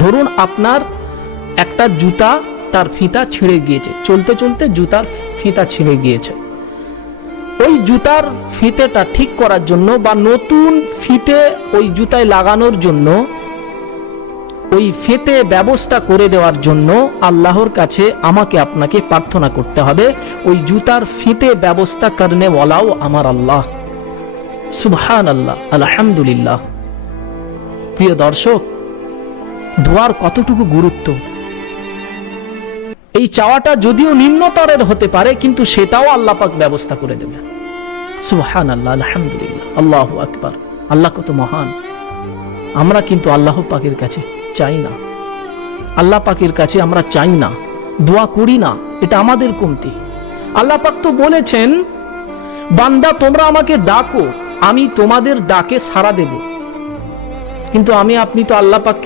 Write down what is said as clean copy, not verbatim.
ধরুন আপনার একটা জুতা, তার ফিতা ছিঁড়ে গিয়েছে, চলতে চলতে জুতার ফিতা ছিঁড়ে গিয়েছে। ওই জুতার ফিতেটা ঠিক করার জন্য বা নতুন ফিতে ওই জুতায় লাগানোর জন্য, ওই ফিতে ব্যবস্থা করে দেওয়ার জন্য আল্লাহর কাছে আমাকে আপনাকে প্রার্থনা করতে হবে। ওই জুতার ফিতে ব্যবস্থা করনে ওয়ালাও আমার আল্লাহ। সুবহানাল্লাহ, আলহামদুলিল্লাহ। প্রিয় দর্শক, দোয়ার কতটুকু গুরুত্ব! এই চাওয়াটা যদিও নিম্নতরের হতে পারে, কিন্তু সেটাও আল্লাহ পাক ব্যবস্থা করে দেবে। সুবহানাল্লাহ, আলহামদুলিল্লাহ, আল্লাহু আকবার। আল্লাহ কত মহান! আমরা কিন্তু আল্লাহ পাকের কাছে চাই না, আল্লাহ পাকের কাছে আমরা চাই না, দোয়া করি না। এটা আমাদের কমতি। আল্লাহ পাক তো বলেছেন, বান্দা তোমরা আমাকে ডাকো, আমি তোমাদের ডাকে সাড়া দেব। কিন্তু আপনি তো আল্লাহ পাক